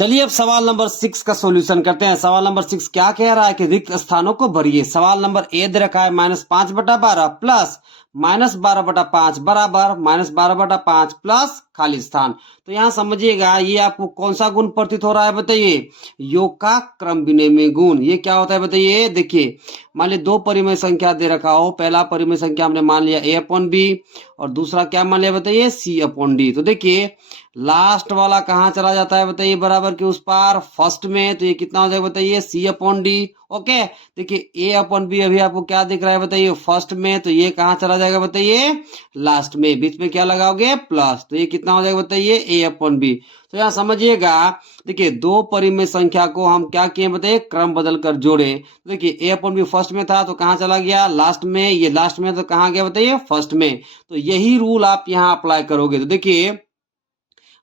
चलिए अब सवाल नंबर 6 का सॉल्यूशन करते हैं। सवाल नंबर 6 क्या कह रहा है कि रिक्त स्थानों को भरिए। सवाल नंबर ए दे रखा है -5/12 प्लस -12/5 बराबर -12/5 प्लस खाली स्थान। तो यहाँ समझिएगा ये आपको कौन सा गुण प्रतीत हो रहा है बताइए, योग का क्रम विनिमय गुण। ये क्या होता है बताइए, देखिए मान लिया दो परिमेय संख्या दे रखा हो, पहला परिमेय संख्या हमने मान लिया a/b और दूसरा क्या मान लिया बताइए c/d। तो देखिए लास्ट वाला कहाँ चला जाता है बताइए, बराबर के उस पार फर्स्ट में, तो ये कितना हो जाएगा बताइए c/d। ओके, देखिए a/b अभी आपको क्या दिख रहा है बताइए फर्स्ट में, तो ये कहाँ चला जाएगा बताइए लास्ट में, बीच में क्या लगाओगे प्लस, तो ये कितना हो जाएगा बताइए a/b। तो यहाँ समझिएगा देखिए दो परिमेय संख्या को हम क्या किए बताइए क्रम बदल कर जोड़े। देखिए a/b फर्स्ट में था तो कहाँ चला गया लास्ट में, ये लास्ट में तो कहाँ गया बताइए फर्स्ट में। तो यही रूल आप यहाँ अप्लाई करोगे। तो देखिए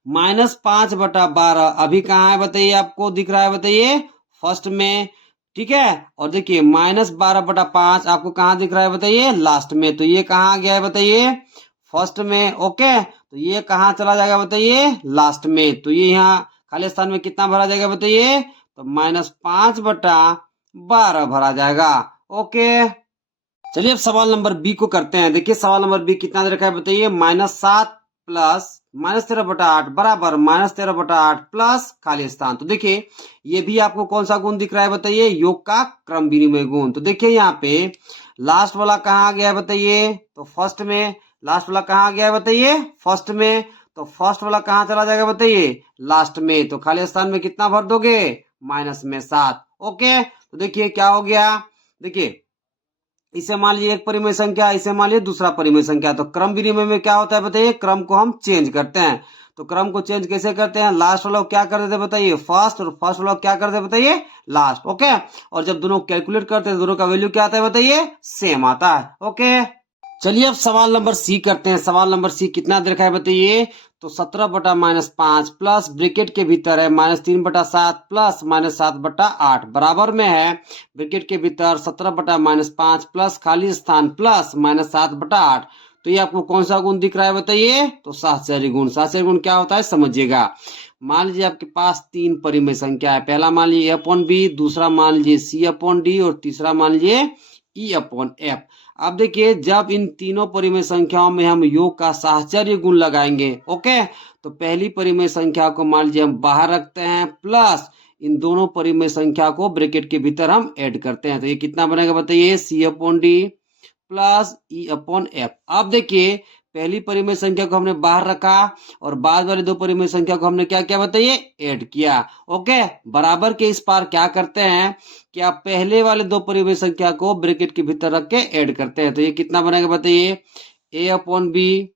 -5/12 अभी कहाँ है बताइए, आपको दिख रहा है बताइए फर्स्ट में, ठीक है। और देखिए -12/5 आपको कहाँ दिख रहा है बताइए लास्ट में, तो ये कहाँ गया है बताइए फर्स्ट में। ओके, तो ये कहाँ चला जाएगा बताइए लास्ट में, तो ये यहाँ खाली स्थान में कितना भरा जाएगा बताइए, तो -5/12 भरा जाएगा। ओके, चलिए अब सवाल नंबर बी को करते हैं। देखिए सवाल नंबर बी कितना दे रखा है बताइए, -7 प्लस -13/8 बराबर -13/8 प्लस खाली स्थान। तो देखिए ये भी आपको कौन सा गुण दिख रहा है बताइए, योग का क्रम विनिमय गुण। तो देखिए यहाँ पे लास्ट वाला कहाँ गया है बताइए, तो फर्स्ट में, लास्ट वाला कहाँ गया है बताइए फर्स्ट में, तो फर्स्ट वाला कहाँ चला जाएगा बताइए लास्ट में, तो खाली स्थान में कितना भर दोगे -7। ओके, तो देखिए क्या हो गया, देखिए इसे मान लीजिए एक परिमेय संख्या, इसे मान लीजिए दूसरा परिमेय संख्या। तो क्रम विनिमय में क्या होता है बताइए, क्रम को हम चेंज करते हैं। तो क्रम को चेंज कैसे करते हैं, लास्ट वाला क्या कर देते बताइए फर्स्ट, और फर्स्ट वाला क्या कर देते बताइए लास्ट। ओके, और जब दोनों कैलकुलेट करते हैं दोनों का वैल्यू क्या आता है बताइए सेम आता है। ओके, चलिए अब सवाल नंबर सी करते हैं। सवाल नंबर सी कितना दे रखा है बताइए, तो 17/-5 प्लस ब्रैकेट के भीतर है -3/7 प्लस -7/8 बराबर में है ब्रैकेट के भीतर 17/-5 प्लस खाली स्थान प्लस -7/8। तो ये आपको कौन सा गुण दिख रहा है बताइए, तो साहचर्य गुण। साहचर्य गुण क्या होता है समझिएगा। मान लीजिए आपके पास तीन परिमेय संख्या है, पहला मान लीजिए a/b, दूसरा मान लीजिए c/d और तीसरा मान लीजिए e/f। अब देखिए जब इन तीनों परिमेय संख्याओं में हम योग का साहचर्य गुण लगाएंगे, ओके, तो पहली परिमेय संख्या को मान लीजिए हम बाहर रखते हैं प्लस इन दोनों परिमेय संख्या को ब्रैकेट के भीतर हम ऐड करते हैं। तो ये कितना बनेगा बताइए c/d प्लस e/f। अब देखिए पहली परिमेय संख्या को हमने बाहर रखा और बाद वाले दो परिमेय संख्या को हमने क्या किया बताइए ऐड किया। ओके, बराबर के इस पार क्या करते हैं कि आप पहले वाले दो परिमेय संख्या को ब्रैकेट के भीतर रख के ऐड करते हैं। तो ये कितना बनेगा बताइए a/b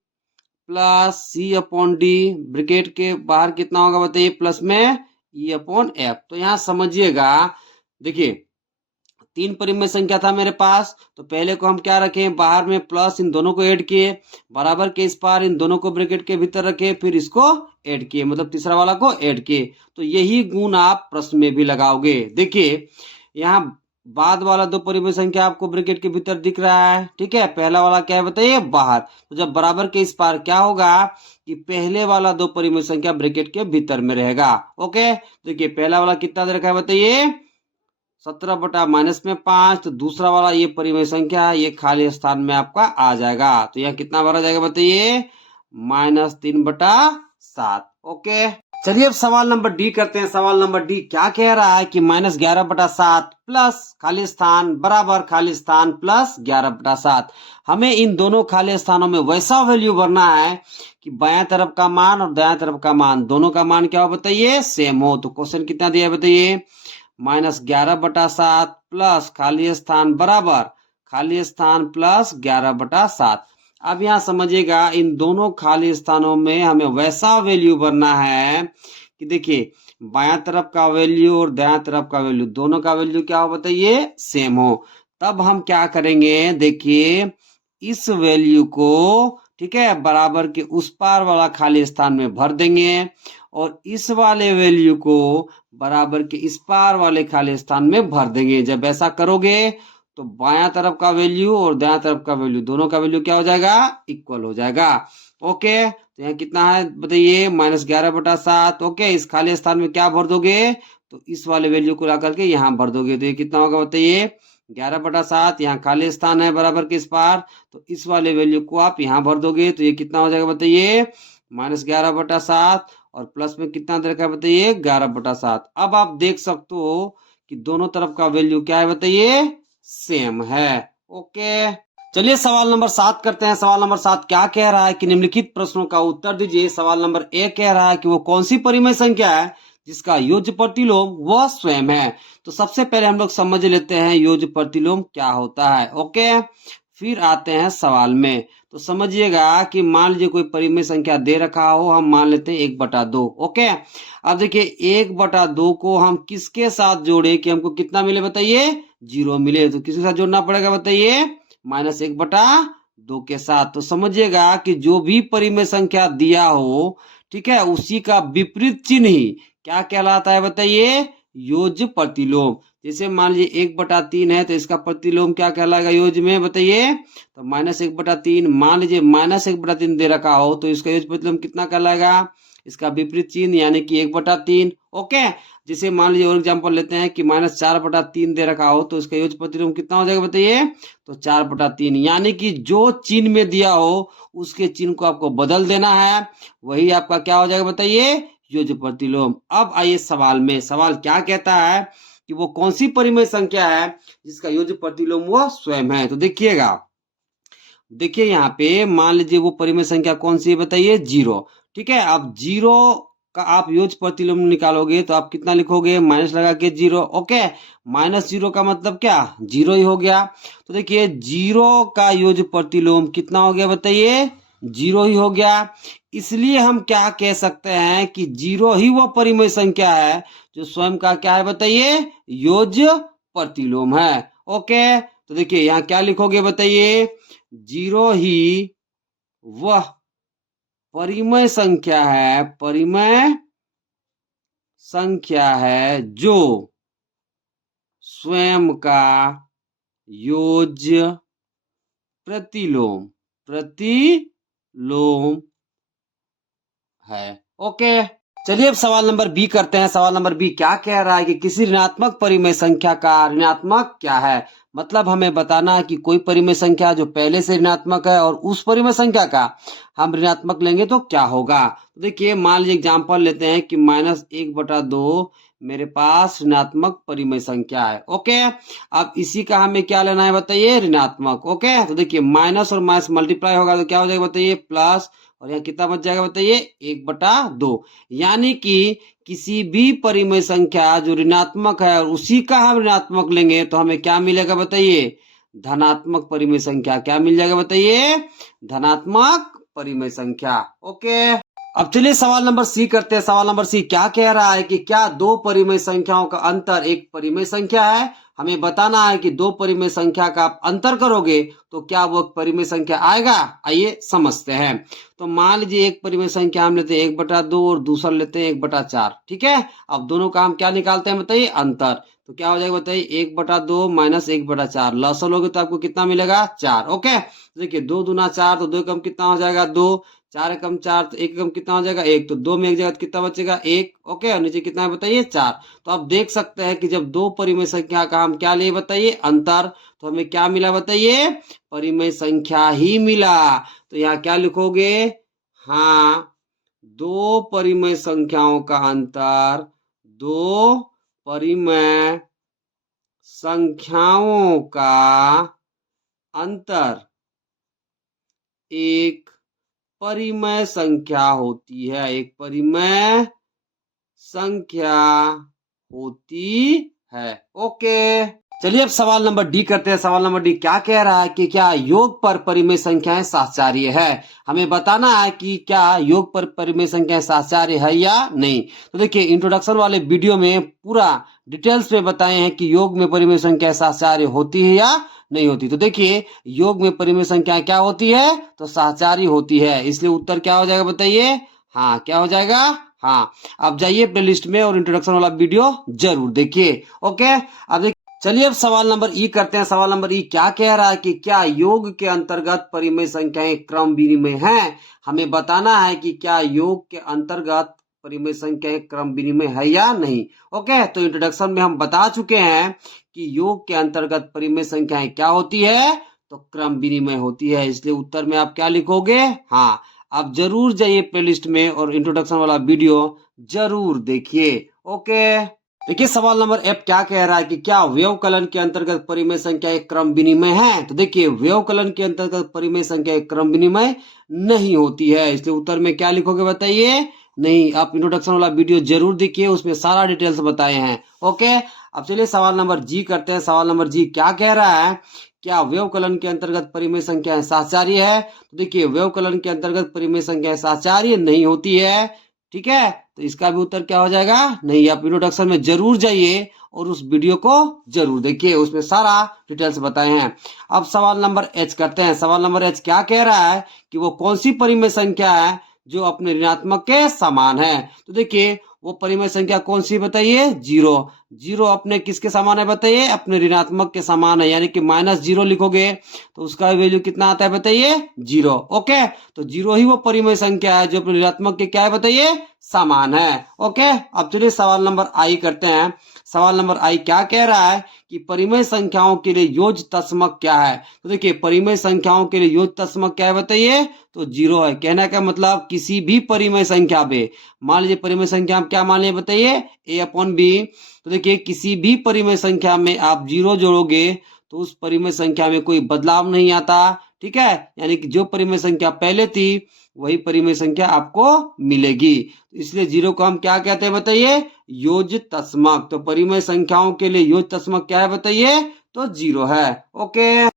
प्लस c/d, ब्रैकेट के बाहर कितना होगा बताइए प्लस में e/f। तो यहाँ समझिएगा देखिए तीन परिमेय संख्या था मेरे पास, तो पहले को हम क्या रखें बाहर में प्लस, इन दोनों को ऐड किए, बराबर के इस पार इन दोनों को ब्रैकेट के भीतर रखे, फिर इसको ऐड किए, मतलब तीसरा वाला को ऐड किए। तो यही गुण आप प्रश्न में भी लगाओगे। देखिए यहाँ बाद वाला दो परिमेय संख्या आपको ब्रैकेट के भीतर दिख रहा है, ठीक है, पहला वाला क्या है बताइए बाहर। तो जब बराबर के इस पार क्या होगा कि पहले वाला दो परिमेय संख्या ब्रैकेट के भीतर में रहेगा। ओके, देखिए पहला वाला कितना दे रखा है बताइए 17/-5, तो दूसरा वाला ये परिमेय संख्या ये खाली स्थान में आपका आ जाएगा। तो यहाँ कितना भरा जाएगा बताइए -3/7। ओके, चलिए अब सवाल नंबर डी करते हैं। सवाल नंबर डी क्या कह रहा है कि -11/7 प्लस खाली स्थान बराबर खाली स्थान प्लस 11/7। हमें इन दोनों खाली स्थानों में वैसा वैल्यू भरना है कि बाएं तरफ का मान और दाएं तरफ का मान दोनों का मान क्या हो बताइए सेम हो। तो क्वेश्चन कितना दिया है बताइए -11/7 प्लस खाली स्थान बराबर खाली स्थान प्लस 11/7। अब यहाँ समझिएगा इन दोनों खाली स्थानों में हमें वैसा वैल्यू भरना है कि देखिए बायां तरफ का वैल्यू और दायां तरफ का वैल्यू दोनों का वैल्यू क्या हो बताइए सेम हो। तब हम क्या करेंगे देखिए इस वैल्यू को, ठीक है, बराबर के उस पार वाला खाली स्थान में भर देंगे और इस वाले वैल्यू को बराबर के इस पार वाले खाली स्थान में भर देंगे। जब ऐसा करोगे तो बायां तरफ का वैल्यू और दायां तरफ का वैल्यू दोनों का वैल्यू क्या हो जाएगा इक्वल हो जाएगा। ओके, तो तो यहाँ कितना है बताइए -11/7। ओके, इस खाली स्थान में क्या भर दोगे, तो इस वाले वैल्यू को ला करके यहाँ भर दोगे। तो ये कितना होगा बताइए 11/7। यहाँ खाली स्थान है बराबर के इस पार, तो इस वाले वैल्यू को आप यहाँ भर दोगे। तो ये कितना हो जाएगा बताइए -11/7 और प्लस में कितना दे रखा है बताइए 11/7। अब आप देख सकते हो कि दोनों तरफ का वैल्यू क्या है बताइए सेम है। ओके, चलिए सवाल नंबर 7 करते हैं। सवाल नंबर 7 क्या कह रहा है कि निम्नलिखित प्रश्नों का उत्तर दीजिए। सवाल नंबर 1 कह रहा है कि वो कौन सी परिमेय संख्या है जिसका योज्य प्रतिलोम वह स्वयं है। तो सबसे पहले हम लोग समझ लेते हैं योज्य प्रतिलोम क्या होता है। ओके, फिर आते हैं सवाल में। तो समझिएगा कि मान लीजिए कोई परिमेय संख्या दे रखा हो, हम मान लेते हैं 1/2। ओके, अब देखिए 1/2 को हम किसके साथ जोड़े कि हमको कितना मिले बताइए 0 मिले। तो किसके साथ जोड़ना पड़ेगा बताइए -1/2 के साथ। तो समझिएगा कि जो भी परिमेय संख्या दिया हो, ठीक है, उसी का विपरीत चिन्ह ही क्या कहलाता है बताइए योज्य प्रतिलोम। जैसे मान लीजिए 1/3 है तो इसका प्रतिलोम क्या कहलाएगा योज्य में बताइए, तो -1/3। मान लीजिए -1/3 दे रखा हो तो इसका योज्य प्रतिलोम कितना कहलाएगा, इसका विपरीत चिन्ह यानी कि 1/3। ओके, जैसे मान लीजिए और एग्जांपल लेते हैं कि -4/3 दे रखा हो तो इसका योज्य प्रतिलोम कितना हो जाएगा बताइए, तो 4/3। यानी कि जो चिन्ह में दिया हो उसके चिन्ह को आपको बदल देना है, वही आपका क्या हो जाएगा बताइए योज्य प्रतिलोम। अब आइए सवाल में। सवाल क्या कहता है कि वो कौन सी परिमेय संख्या है जिसका योज्य प्रतिलोम वो स्वयं है। तो देखिएगा, देखिए यहाँ पे मान लीजिए वो परिमेय संख्या कौन सी है बताइए 0। ठीक है, अब 0 का आप योज्य प्रतिलोम निकालोगे तो आप कितना लिखोगे माइनस लगा के 0। ओके, -0 का मतलब क्या 0 ही हो गया। तो देखिए 0 का योज्य प्रतिलोम कितना हो गया बताइए 0 ही हो गया। इसलिए हम क्या कह सकते हैं कि 0 ही वो परिमेय संख्या है जो स्वयं का क्या है बताइए योज्य प्रतिलोम है। ओके, तो देखिए यहाँ क्या लिखोगे बताइए 0 ही वह परिमेय संख्या है, परिमेय संख्या है जो स्वयं का योज्य प्रतिलोम है। ओके, चलिए अब सवाल नंबर बी करते हैं। सवाल नंबर बी क्या कह रहा है कि किसी ऋणात्मक परिमेय संख्या का ऋणात्मक क्या है। मतलब हमें बताना है कि कोई परिमेय संख्या जो पहले से ऋणात्मक है और उस परिमेय संख्या का हम ऋणात्मक लेंगे तो क्या होगा। तो देखिए मान लीजिए एग्जांपल लेते हैं कि -1/2 मेरे पास ऋणात्मक परिमेय संख्या है। ओके, अब इसी का हमें क्या लेना है बताइए ऋणात्मक। ओके, तो देखिए माइनस और माइनस मल्टीप्लाई होगा तो क्या हो जाएगा बताइए प्लस, और यहाँ कितना बच जाएगा बताइए 1/2। यानी कि किसी भी परिमेय संख्या जो ऋणात्मक है और उसी का हम ऋणात्मक लेंगे तो हमें क्या मिलेगा बताइए धनात्मक परिमेय संख्या। क्या मिल जाएगा बताइए धनात्मक परिमेय संख्या। ओके, अब चलिए सवाल नंबर सी करते हैं। सवाल नंबर सी क्या कह रहा है कि क्या दो परिमेय संख्याओं का अंतर एक परिमेय संख्या है। हमें बताना है कि दो परिमेय संख्या का आप अंतर करोगे तो क्या वो परिमेय संख्या आएगा। आइए समझते हैं। तो मान लीजिए एक परिमेय संख्या हम लेते हैं 1/2 और दूसरा लेते हैं 1/4। ठीक है, अब दोनों का हम क्या निकालते हैं बताइए अंतर। तो क्या हो जाएगा बताइए 1/2 माइनस 1/4 लसअ लोगे तो आपको कितना मिलेगा 4। ओके, देखिए 2 दूना 4 तो 2 कम कितना हो जाएगा 2, 4 एकम 4 तो 1 एकम कितना हो जाएगा 1, तो 2 में एक जगह कितना बचेगा 1। ओके, और नीचे कितना है बताइए 4। तो आप देख सकते हैं कि जब दो परिमेय संख्या का हम क्या लिए बताइए अंतर, तो हमें क्या मिला बताइए परिमेय संख्या ही मिला। तो यहाँ क्या लिखोगे, हाँ दो परिमेय संख्याओं का अंतर, दो परिमेय संख्याओं का अंतर एक परिमेय संख्या होती है, एक परिमेय संख्या होती है। ओके, चलिए अब सवाल नंबर डी करते हैं। सवाल नंबर डी क्या कह रहा है कि क्या योग पर परिमेय संख्याएं सहचार्य है। हमें बताना है कि क्या योग पर परिमेय संख्याएं सहचार्य है या नहीं। तो देखिए इंट्रोडक्शन वाले वीडियो में पूरा डिटेल्स में बताए हैं कि योग में परिमेय संख्या सहचार्य होती है या नहीं होती। तो देखिए योग में परिमेय संख्या क्या होती है तो सहचार्य होती है, इसलिए उत्तर क्या हो जाएगा बताइए, हाँ क्या हो जाएगा, हाँ। आप जाइए प्लेलिस्ट में और इंट्रोडक्शन वाला वीडियो जरूर देखिए। ओके, अब चलिए अब सवाल नंबर ई करते हैं। सवाल नंबर ई क्या कह रहा है कि क्या योग के अंतर्गत परिमेय संख्याएं क्रम विनिमय हैं। हमें बताना है कि क्या योग के अंतर्गत परिमेय संख्याएं क्रम विनिमय है या नहीं। ओके, तो इंट्रोडक्शन में हम बता चुके हैं कि योग के अंतर्गत परिमेय संख्याएं क्या होती है, तो क्रम विनिमय होती है। इसलिए उत्तर में आप क्या लिखोगे, हाँ। आप जरूर जाइए प्लेलिस्ट में और इंट्रोडक्शन वाला वीडियो जरूर देखिए। ओके, देखिए सवाल नंबर एफ क्या कह रहा है कि क्या व्यवकलन के अंतर्गत परिमेय संख्या एक क्रम विनिमय है। तो देखिए व्यवकलन के अंतर्गत परिमेय संख्या एक क्रम विनिमय नहीं होती है। इसलिए उत्तर में क्या लिखोगे बताइए, नहीं। आप इंट्रोडक्शन वाला वीडियो जरूर देखिए, उसमें सारा डिटेल्स बताए हैं। ओके, अब चलिए सवाल नंबर जी करते हैं। सवाल नंबर जी क्या कह रहा है, क्या व्यवकलन के अंतर्गत परिमेय संख्या सहचार्य है। तो देखिए व्यवकलन के अंतर्गत परिमेय संख्या सहचार्य नहीं होती है। ठीक है, तो इसका भी उत्तर क्या हो जाएगा, नहीं। आप इंट्रोडक्शन में जरूर जाइए और उस वीडियो को जरूर देखिए, उसमें सारा डिटेल्स बताए हैं। अब सवाल नंबर एच करते हैं। सवाल नंबर एच क्या कह रहा है कि वो कौन सी परिमेय संख्या है जो अपने ऋणात्मक के समान है। तो देखिए वो परिमेय संख्या कौन सी बताइए, जीरो। जीरो अपने किसके समान है बताइए, अपने ऋणात्मक के समान है, यानी कि -0 लिखोगे तो उसका वैल्यू कितना आता है बताइए, 0। ओके, तो 0 ही वो परिमेय संख्या है जो अपने ऋणात्मक के क्या है बताइए, समान है। ओके, अब चलिए सवाल नंबर आई करते हैं। सवाल नंबर आई क्या कह रहा है कि परिमेय संख्याओं के लिए योज्य तस्मक क्या है। तो देखिए परिमेय संख्याओं के लिए योज्य तस्मक क्या है बताइए, तो 0 है। कहने का मतलब किसी भी परिमेय संख्या पे, मान लीजिए परिमेय संख्या आप क्या मान लिया बताइए, a/b। तो देखिए किसी भी परिमेय संख्या में आप 0 जोड़ोगे तो उस परिमेय संख्या में कोई बदलाव नहीं आता। ठीक है, यानी कि जो परिमेय संख्या पहले थी वही परिमेय संख्या आपको मिलेगी। इसलिए 0 को हम क्या कहते हैं बताइए, योज्य तस्मक। तो परिमेय संख्याओं के लिए योज्य तस्मक क्या है बताइए, तो 0 है। ओके।